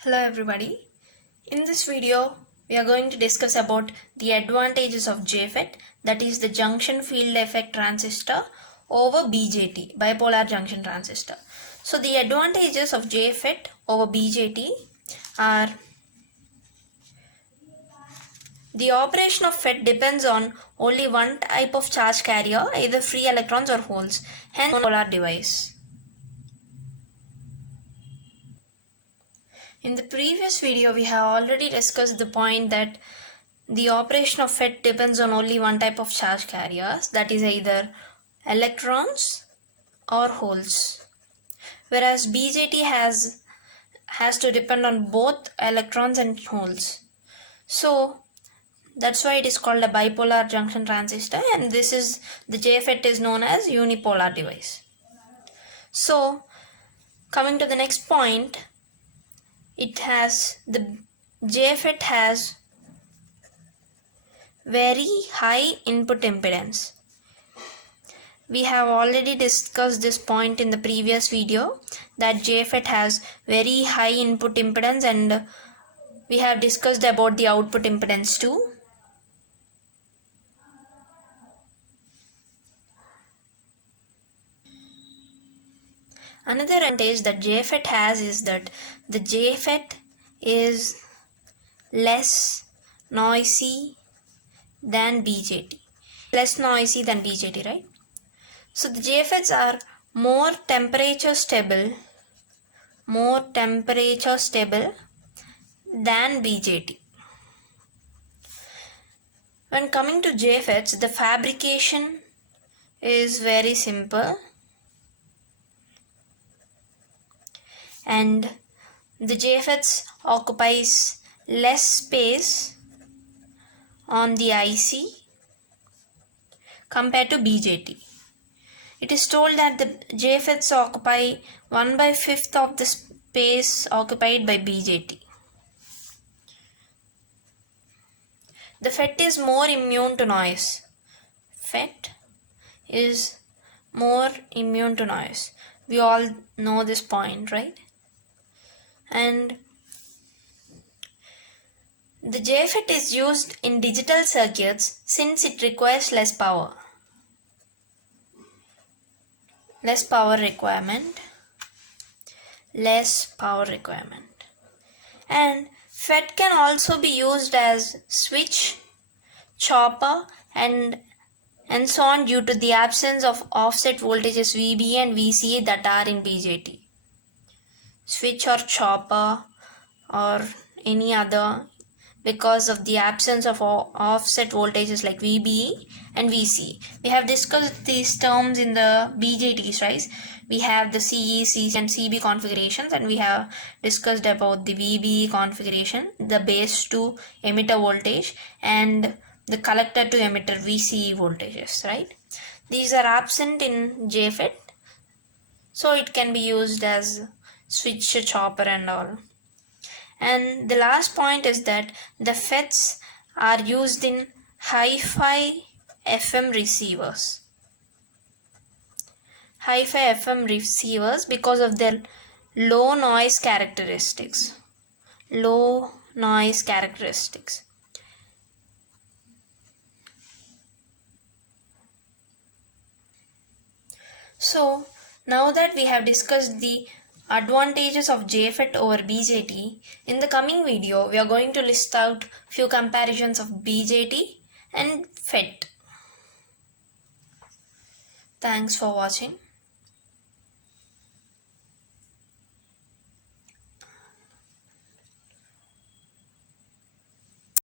Hello everybody. In this video, we are going to discuss about the advantages of JFET, that is the junction field effect transistor over BJT, bipolar junction transistor. So the advantages of JFET over BJT are: the operation of FET depends on only one type of charge carrier, either free electrons or holes, hence polar device. In the previous video, we have already discussed the point that the operation of FET depends on only one type of charge carriers, that is either electrons or holes, whereas BJT has to depend on both electrons and holes. So that's why it is called a bipolar junction transistor, and this is the JFET is known as unipolar device. So coming to the next point, the JFET has very high input impedance. We have already discussed this point in the previous video, that JFET has very high input impedance, and we have discussed about the output impedance too. Another advantage that JFET has is that the JFET is less noisy than BJT. Less noisy than BJT, right? So the JFETs are more temperature stable than BJT. When coming to JFETs, the fabrication is very simple, and the JFETs occupies less space on the IC compared to BJT. It is told that the JFETs occupy 1/5 of the space occupied by BJT. The FET is more immune to noise. FET is more immune to noise. We all know this point, right? And the JFET is used in digital circuits since it requires less power requirement. And FET can also be used as switch, chopper, and so on, due to the absence of offset voltages VB and VCA that are in BJT. Switch or chopper or any other, because of the absence of offset voltages like VBE and VCE. We have discussed these terms in the BJTs, right? We have the CE, CC and CB configurations, and we have discussed about the VBE configuration, the base to emitter voltage, and the collector to emitter VCE voltages, right? These are absent in JFET, so it can be used as switch, chopper and all. And the last point is that the FETs are used in hi-fi FM receivers. Hi-fi FM receivers because of their low noise characteristics. So now that we have discussed the advantages of JFET over BJT, in the coming video we are going to list out few comparisons of BJT and FET. Thanks for watching.